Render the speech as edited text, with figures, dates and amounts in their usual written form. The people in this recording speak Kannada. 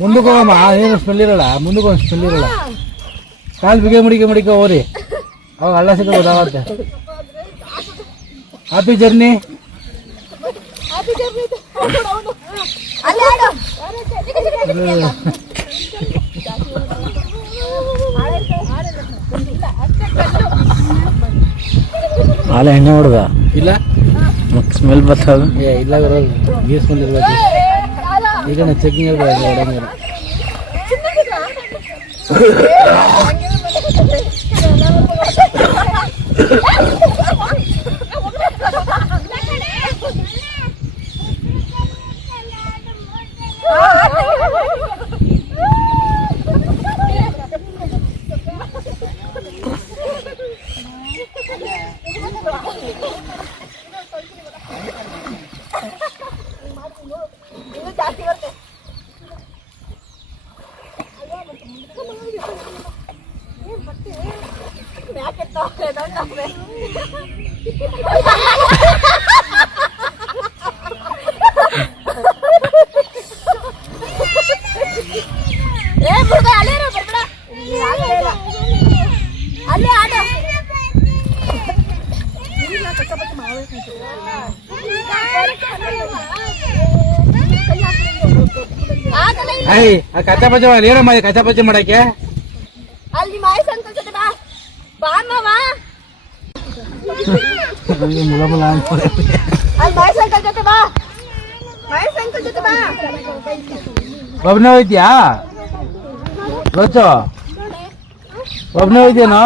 ಮುಂದಕ್ಕೆ ಹೋಗಮ್ಮ, ಏನು ಸ್ಮೆಲ್ ಇರಲ್ಲ. ಮುಂದಕ್ಕೆ ಒಂದು ಸ್ಮೆಲ್ ಇರಲ್ಲ. ಕಾಲು ಬಿಗೆ ಮುಡಿಕೆ ಹೋರಿ, ಅವಾಗ ಹಳ್ಳ ಸಿಕ್ಕ ಗೊತ್ತಾಗತ್ತೆ. Happy journey. ಹಾಲೆ ಎಣ್ಣೆ ಹೊಡೆದ ಇಲ್ಲ, ಸ್ಮೆಲ್ ಬರ್ತದ. ಇಲ್ಲ ಬರೋದು, ನೀರು ಸ್ಮೆಲ್ ಇರ್ಬೇಕು. ಈಗ ನಾ ಚೆಕಿಂಗ್ ಇರ್ಬೋದು ಒಡೆ ಮೇಲೆ. ಕಚ್ಚಾ ಪಚ್ಚ ಏನಮ್ಮ ಕಚ್ಚಾ ಪಚ್ಚ ಮಾಡಕ್ಕೆ ಅಲ್ಲಿ ಒಬ್ನೇ ಹೋಯ್ತಿಯಾ ಲೋಚೋ? ಒಬ್ನೇ ಹೋಯ್ತೇನೋ?